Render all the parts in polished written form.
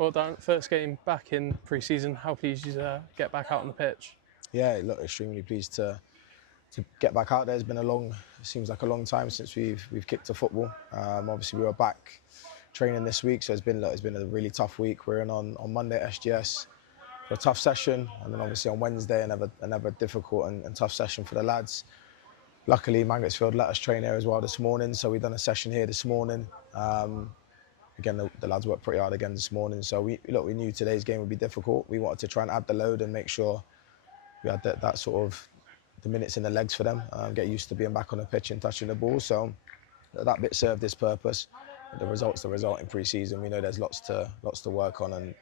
Well, Darren, first game back in pre-season. How pleased you to get back out on the pitch? Yeah, look, extremely pleased to get back out there. It's been it seems like a long time since we've kicked a football. Obviously we were back training this week, so it's been a really tough week. We're in on Monday at SGS for a tough session, and then obviously on Wednesday another difficult and tough session for the lads. Luckily, Mangotsfield let us train here as well this morning, so we've done a session here this morning. Again, the lads worked pretty hard again this morning, so we knew today's game would be difficult. We wanted to try and add the load and make sure we had that sort of the minutes in the legs for them, get used to being back on the pitch and touching the ball. So that bit served its purpose. The result in pre-season. We know there's lots to work on, and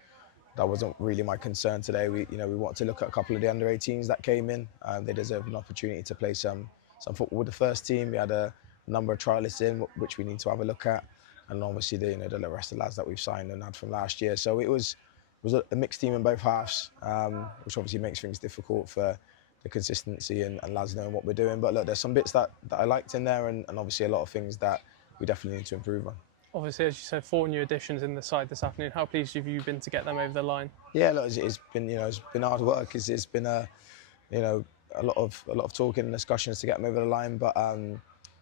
that wasn't really my concern today. We wanted to look at a couple of the under-18s that came in. They deserve an opportunity to play some football with the first team. We had a number of trialists in, which we need to have a look at, and obviously the rest of the lads that we've signed and had from last year. So it was a mixed team in both halves, which obviously makes things difficult for the consistency and lads knowing what we're doing. But look, there's some bits that I liked in there, and obviously a lot of things that we definitely need to improve on. Obviously, as you said, 4 new additions in the side this afternoon. How pleased have you been to get them over the line? Yeah, look, it's been hard work. It's been a lot of talking and discussions to get them over the line. But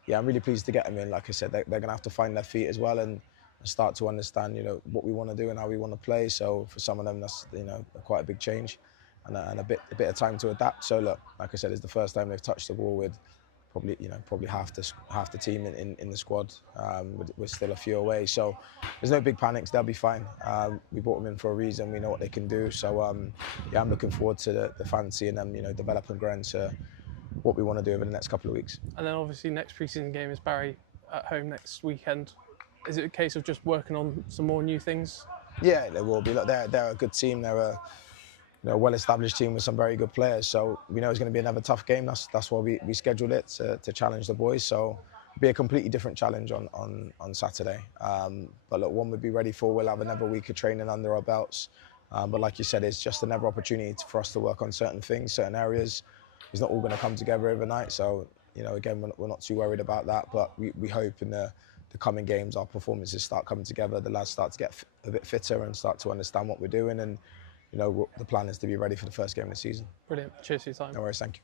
yeah, I'm really pleased to get them in. Like I said, they're going to have to find their feet as well and start to understand what we want to do and how we want to play. So for some of them, that's quite a big change and a bit of time to adapt. So look, like I said, it's the first time they've touched the ball with probably half the team in the squad. We're still a few away, so there's no big panics. They'll be fine. We brought them in for a reason. We know what they can do. So yeah, I'm looking forward to the fan seeing them develop and grow into what we want to do over the next couple of weeks. And then obviously next pre-season game is Barry at home next weekend. Is it a case of just working on some more new things? Yeah, they will be. Look, they're a good team. They're a well-established team with some very good players. So we know it's going to be another tough game. That's why we scheduled it to challenge the boys. So it'll be a completely different challenge on Saturday. But look, one we'll be ready for. We'll have another week of training under our belts. But like you said, it's just another opportunity for us to work on certain things, certain areas. It's not all going to come together overnight. So again, we're not too worried about that. But we hope in the coming games our performances start coming together. The lads start to get a bit fitter and start to understand what we're doing. And the plan is to be ready for the first game of the season. Brilliant. Cheers for your time. No worries, thank you.